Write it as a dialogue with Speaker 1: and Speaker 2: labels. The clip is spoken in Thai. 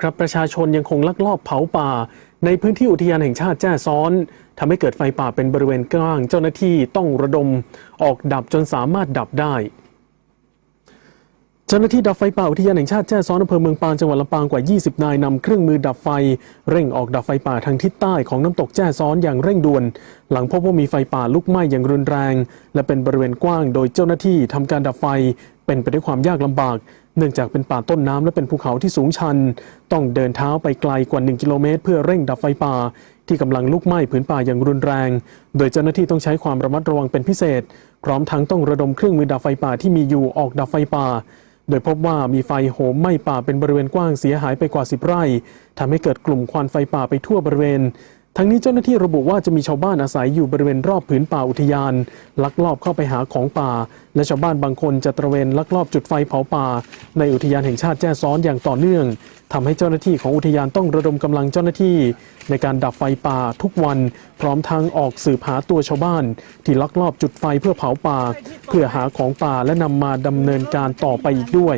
Speaker 1: ครับประชาชนยังคงลักลอบเผาป่า ในพื้นที่อุทยานแห่งชาติแจ้ซ้อนทำให้เกิดไฟป่าเป็นบริเวณกว้าง เจ้าหน้าที่ต้องระดมออกดับจนสามารถดับได้ เจ้าหน้าที่ดับไฟป่าอุทยานแห่งชาติแจ้ซ้อนอำเภอเมืองปานจังหวัดลำปางกว่า 20 นายนำเครื่องมือดับไฟ เร่งออกดับไฟป่าทางทิศใต้ของน้ำตกแจ้ซ้อนอย่างเร่งด่วน หลังพบว่ามีไฟป่าลุกไหม้อย่างรุนแรง และเป็นบริเวณกว้าง โดยเจ้าหน้าที่ทำการดับไฟเป็นไปด้วยความยากลำบาก เนื่องจากเป็นป่าต้นน้ำและเป็นภูเขาที่สูงชัน ต้องเดินเท้าไปไกลกว่า 1 กิโลเมตร เพื่อเร่งดับไฟป่า ที่กำลังลุกไหม้ผืนป่าอย่างรุนแรง โดยเจ้าหน้าที่ต้องใช้ความระมัดระวังเป็นพิเศษ พร้อมทั้งต้องระดมเครื่องมือดับไฟป่าที่มีอยู่ออกดับไฟป่า โดยพบว่ามีไฟโหมไหม้ป่าเป็นบริเวณกว้างเสียหายไปกว่า 10 ไร่ทำให้เกิดกลุ่มควันไฟป่าไปทั่วบริเวณ ทั้งนี้เจ้าหน้าที่ระบุว่าจะมีชาวบ้านอาศัยอยู่บริเวณรอบผืนป่าอุทยาน ลักลอบเข้าไปหาของป่า และชาวบ้านบางคนจะตระเวนลักลอบจุดไฟเผาป่า ในอุทยานแห่งชาติแจ้ซ้อนอย่างต่อเนื่องทำให้เจ้าหน้าที่ของอุทยานต้องระดมกำลังเจ้าหน้าที่ ในการดับไฟป่าทุกวัน พร้อมทั้งออกสืบหาตัวชาวบ้าน ที่ลักลอบจุดไฟเพื่อเผาป่า เพื่อหาของป่าและนำมาดำเนินการต่อไปอีกด้วย